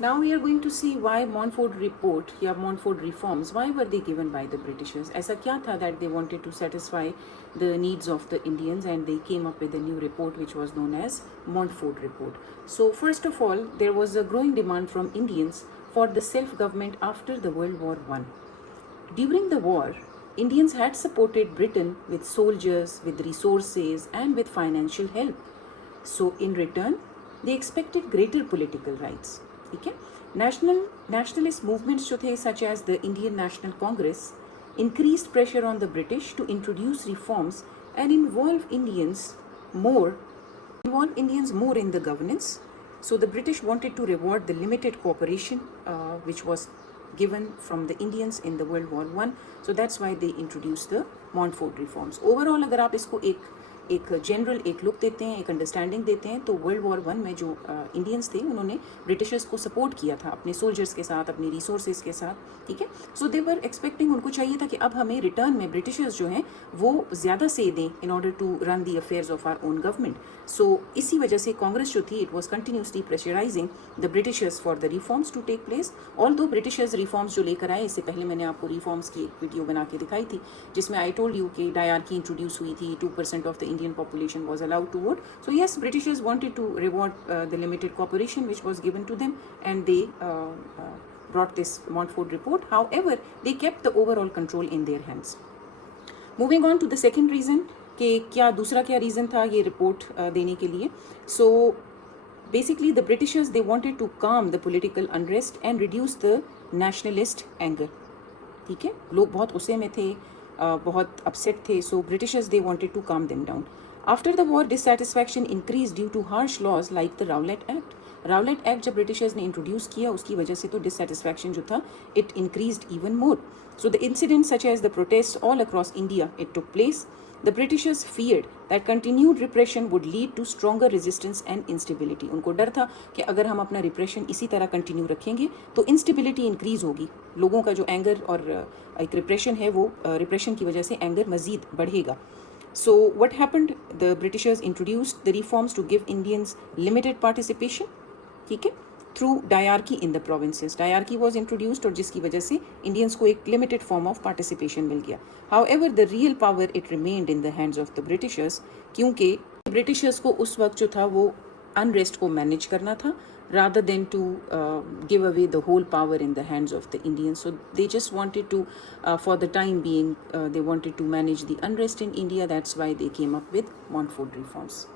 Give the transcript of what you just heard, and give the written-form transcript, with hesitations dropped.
Now we are going to see why Montfort report या Montfort reforms, why were they given by the Britishers? ऐसा क्या था that they wanted to satisfy the needs of the Indians and they came up with a new report which was known as Montfort report. So first of all, there was a growing demand from Indians for the self-government after the World War I. During the war, Indians had supported Britain with soldiers, with resources and with financial help. So in return, they expected greater political rights. ठीक है, nationalist movements जो थे such as the Indian National Congress increased pressure on the British to introduce reforms and involve Indians more in the governance. So the British wanted to reward the limited cooperation which was given from the Indians in the World War I. So that's why they introduced the Montfort reforms. Overall अगर आप इसको एक general एक look देते हैं, एक understanding देते हैं, तो वर्ल्ड वॉर वन में जो इंडियंस थे उन्होंने ब्रिटिशर्स को सपोर्ट किया था अपने सोल्जर्स के साथ, अपनी रिसोर्सेज के साथ. ठीक है, सो दे वर एक्सपेक्टिंग, उनको चाहिए था कि अब हमें रिटर्न में ब्रिटिशर्स जो हैं वो ज़्यादा से दें in order to run the affairs of our own government. So इसी वजह से कांग्रेस जो थी it was continuously pressurising the Britishers for the reforms to take place. Although Britishers reforms जो लेकर आए, इससे पहले मैंने आपको रिफॉर्म्स की एक वीडियो बना के दिखाई थी जिसमें आई टोल्ड यू कि डायरकी इंट्रोड्यूस हुई थी, 2% of the Indian population was allowed to vote. So yes, Britishers wanted to reward the limited cooperation which was given to them, and they brought this Montfort report. However, they kept the overall control in their hands. Moving on to the second reason, कि क्या दूसरा क्या reason था ये report देने के लिए. So basically the Britishers, they wanted to calm the political unrest and reduce the nationalist anger. ठीक है, लोग बहुत गुस्से में थे, बहुत अपसेट थे. So Britishers, they wanted to calm them down. After the war, dissatisfaction increased due to harsh laws like the Rowlatt Act. Rowlatt Act जब ब्रिटिशर्स ने इंट्रोड्यूस किया उसकी वजह से तो डिससेटिस्फैक्शन जो था it increased even more. So the incidents such as the protests all across India, it took place. The Britishers feared that continued repression would lead to stronger resistance and instability. उनको डर था कि अगर हम अपना repression इसी तरह continue रखेंगे तो इंस्टेबिलिटी इंक्रीज होगी, लोगों का जो एंगर और एक रिप्रेशन है वो रिप्रेशन की वजह से एंगर मज़ीद बढ़ेगा. So what happened? The Britishers introduced the reforms to give Indians limited participation, ठीक है, through diarchy in the provinces. Diarchy was introduced और जिसकी वजह से Indians को एक limited form of participation मिल गया. However, the real power it remained in the hands of the Britishers, क्योंकि Britishers को उस वक्त जो था वो unrest को manage करना था rather than to give away the whole power in the hands of the Indians. So they just wanted to, for the time being, they wanted to manage the unrest in India. That's why they came up with Montfort reforms.